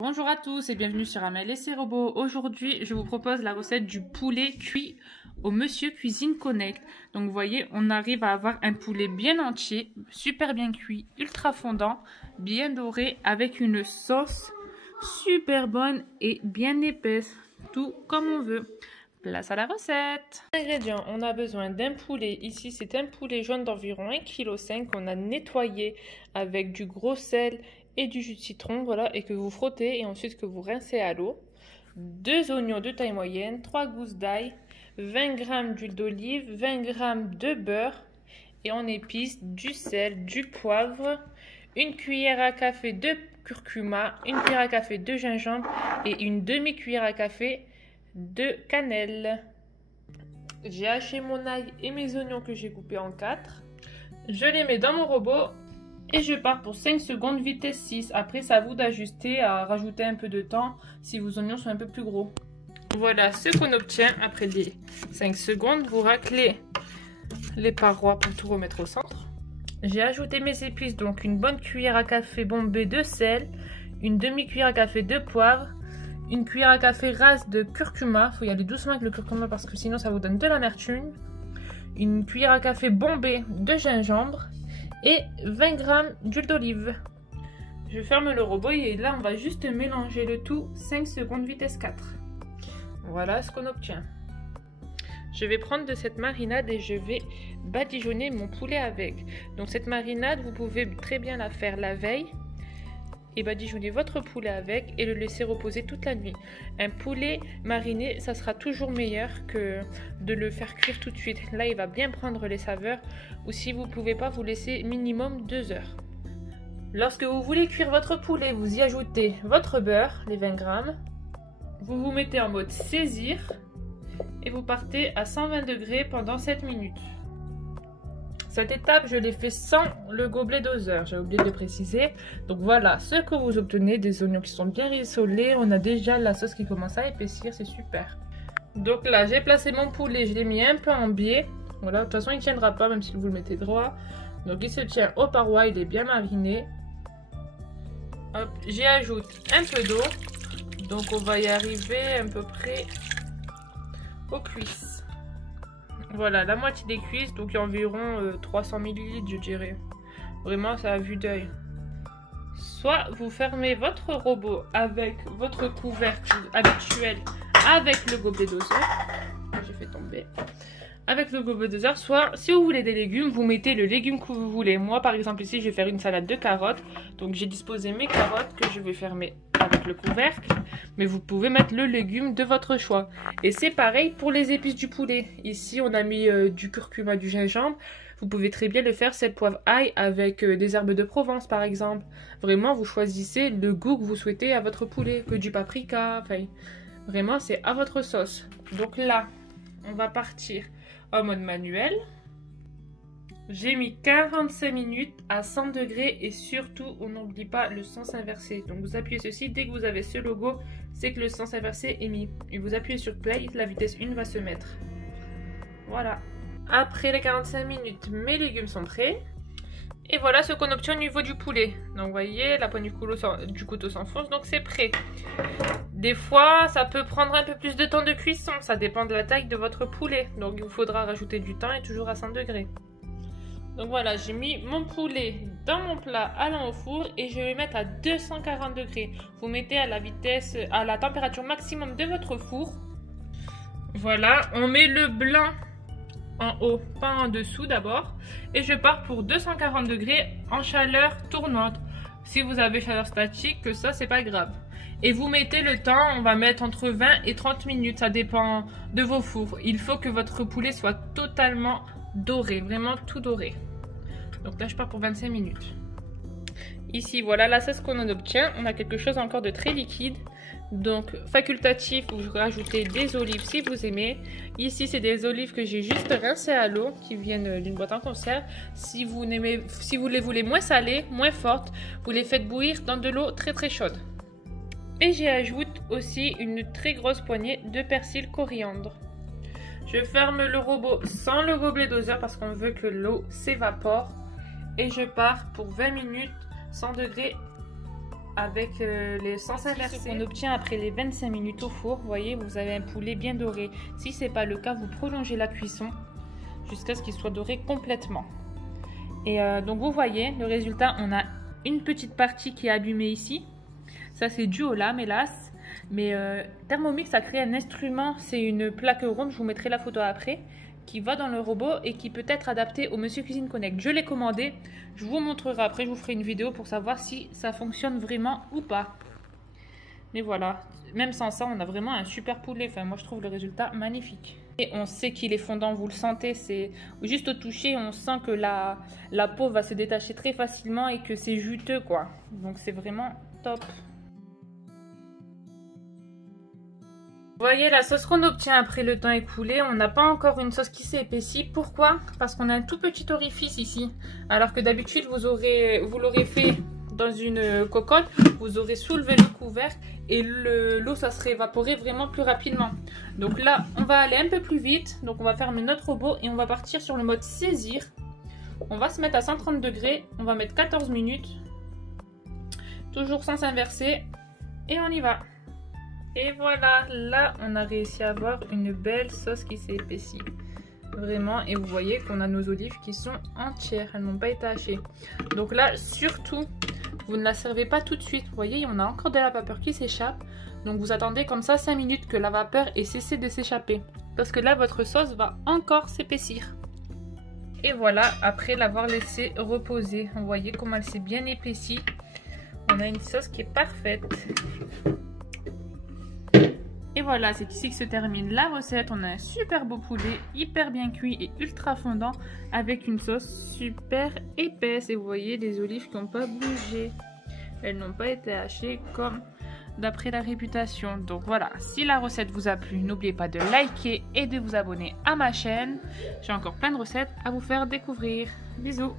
Bonjour à tous et bienvenue sur Amel et ses robots. Aujourd'hui, je vous propose la recette du poulet cuit au Monsieur Cuisine Connect. Donc vous voyez, on arrive à avoir un poulet bien entier, super bien cuit, ultra fondant, bien doré avec une sauce super bonne et bien épaisse, tout comme on veut. Place à la recette. Ingrédients, on a besoin d'un poulet. Ici, c'est un poulet jaune d'environ 1,5 kg qu'on a nettoyé avec du gros sel et du jus de citron, voilà, et que vous frottez et ensuite que vous rincez à l'eau. 2 oignons de taille moyenne, 3 gousses d'ail, 20 g d'huile d'olive, 20 g de beurre et en épices du sel, du poivre, une cuillère à café de curcuma, une cuillère à café de gingembre et une demi-cuillère à café de cannelle. J'ai haché mon ail et mes oignons que j'ai coupés en 4. Je les mets dans mon robot et je pars pour 5 secondes vitesse 6. Après, c'est à vous d'ajuster, à rajouter un peu de temps si vos oignons sont un peu plus gros. Voilà ce qu'on obtient après les 5 secondes. Vous raclez les parois pour tout remettre au centre. J'ai ajouté mes épices, donc une bonne cuillère à café bombée de sel, une demi-cuillère à café de poivre, une cuillère à café rase de curcuma. Il faut y aller doucement avec le curcuma parce que sinon ça vous donne de l'amertume. Une cuillère à café bombée de gingembre et 20 g d'huile d'olive. Je ferme le robot et là on va juste mélanger le tout 5 secondes vitesse 4. Voilà ce qu'on obtient. Je vais prendre de cette marinade et je vais badigeonner mon poulet avec. Donc cette marinade, vous pouvez très bien la faire la veille et badigeonner votre poulet avec et le laisser reposer toute la nuit. Un poulet mariné, ça sera toujours meilleur que de le faire cuire tout de suite. Là, il va bien prendre les saveurs. Ou si vous ne pouvez pas, vous laissez minimum 2 heures. Lorsque vous voulez cuire votre poulet, vous y ajoutez votre beurre, les 20 g. Vous vous mettez en mode saisir et vous partez à 120 degrés pendant 7 minutes. Cette étape, je l'ai fait sans le gobelet doseur, j'ai oublié de le préciser. Donc voilà ce que vous obtenez, des oignons qui sont bien rissolés. On a déjà la sauce qui commence à épaissir, c'est super. Donc là, j'ai placé mon poulet, je l'ai mis un peu en biais. Voilà, de toute façon, il ne tiendra pas même si vous le mettez droit. Donc il se tient aux parois, il est bien mariné. Hop, j'y ajoute un peu d'eau. Donc on va y arriver à peu près aux cuisses. Voilà, la moitié des cuisses, donc il y a environ 300 ml, je dirais. Vraiment, ça a vue d'œil. Soit vous fermez votre robot avec votre couvercle habituel avec le gobelet doseur. J'ai fait tomber. Avec le gobelet doseur, soit si vous voulez des légumes, vous mettez le légume que vous voulez. Moi, par exemple, ici, je vais faire une salade de carottes. Donc, j'ai disposé mes carottes que je vais fermer avec le couvercle. Mais vous pouvez mettre le légume de votre choix. Et c'est pareil pour les épices du poulet. Ici, on a mis du curcuma, du gingembre. Vous pouvez très bien le faire, sel, poivre, ail, avec des herbes de Provence, par exemple. Vraiment, vous choisissez le goût que vous souhaitez à votre poulet. Que du paprika, enfin, vraiment, c'est à votre sauce. Donc là, on va partir en mode manuel. J'ai mis 45 minutes à 100 degrés et surtout on n'oublie pas le sens inversé. Donc vous appuyez ceci, dès que vous avez ce logo, c'est que le sens inversé est mis. Et vous appuyez sur play, la vitesse 1 va se mettre. Voilà. Après les 45 minutes, mes légumes sont prêts. Et voilà ce qu'on obtient au niveau du poulet. Donc vous voyez, la pointe du couteau s'enfonce, donc c'est prêt. Des fois, ça peut prendre un peu plus de temps de cuisson. Ça dépend de la taille de votre poulet. Donc il vous faudra rajouter du temps et toujours à 100 degrés. Donc voilà, j'ai mis mon poulet dans mon plat allant au four et je vais le mettre à 240 degrés. Vous mettez à la température maximum de votre four. Voilà, on met le blanc en haut, pas en dessous d'abord. Et je pars pour 240 degrés en chaleur tournante. Si vous avez chaleur statique, que ça, c'est pas grave. Et vous mettez le temps, on va mettre entre 20 et 30 minutes, ça dépend de vos fours. Il faut que votre poulet soit totalement doré, vraiment tout doré. Donc là, je pars pour 25 minutes. Ici, voilà la sauce qu'on en obtient. On a quelque chose encore de très liquide. Donc, facultatif, vous rajoutez des olives si vous aimez. Ici, c'est des olives que j'ai juste rincées à l'eau, qui viennent d'une boîte en conserve. Si vous les voulez moins salées, moins fortes, vous les faites bouillir dans de l'eau très très chaude. Et j'y ajoute aussi une très grosse poignée de persil coriandre. Je ferme le robot sans le gobelet doseur parce qu'on veut que l'eau s'évapore. Et je pars pour 20 minutes 100 degrés avec les sens inversés qu'on obtient après les 25 minutes au four. Vous voyez, vous avez un poulet bien doré. Si ce n'est pas le cas, vous prolongez la cuisson jusqu'à ce qu'il soit doré complètement. Et donc vous voyez le résultat, on a une petite partie qui est abîmée ici. Ça c'est dû aux lames hélas. Mais Thermomix a créé un instrument, c'est une plaque ronde, je vous mettrai la photo après, qui va dans le robot et qui peut être adapté au Monsieur Cuisine Connect. Je l'ai commandé, je vous montrerai après, je vous ferai une vidéo pour savoir si ça fonctionne vraiment ou pas. Mais voilà, même sans ça, on a vraiment un super poulet. Enfin, moi je trouve le résultat magnifique. Et on sait qu'il est fondant, vous le sentez, c'est juste au toucher, on sent que la peau va se détacher très facilement et que c'est juteux quoi. Donc c'est vraiment top. Vous voyez la sauce qu'on obtient après le temps écoulé, on n'a pas encore une sauce qui s'est épaissie. Pourquoi? Parce qu'on a un tout petit orifice ici. Alors que d'habitude vous l'aurez fait dans une cocotte, vous aurez soulevé le couvercle et l'eau ça serait évaporé vraiment plus rapidement. Donc là on va aller un peu plus vite, donc on va fermer notre robot et on va partir sur le mode saisir. On va se mettre à 130 degrés, on va mettre 14 minutes, toujours sans inverser et on y va. Et voilà, là on a réussi à avoir une belle sauce qui s'est épaissie. Vraiment, et vous voyez qu'on a nos olives qui sont entières, elles n'ont pas été hachées. Donc là, surtout, vous ne la servez pas tout de suite. Vous voyez, on a encore de la vapeur qui s'échappe. Donc vous attendez comme ça 5 minutes que la vapeur ait cessé de s'échapper. Parce que là, votre sauce va encore s'épaissir. Et voilà, après l'avoir laissé reposer, vous voyez comment elle s'est bien épaissie. On a une sauce qui est parfaite. Et voilà, c'est ici que se termine la recette. On a un super beau poulet, hyper bien cuit et ultra fondant avec une sauce super épaisse. Et vous voyez les olives qui n'ont pas bougé. Elles n'ont pas été hachées comme d'après la réputation. Donc voilà, si la recette vous a plu, n'oubliez pas de liker et de vous abonner à ma chaîne. J'ai encore plein de recettes à vous faire découvrir. Bisous!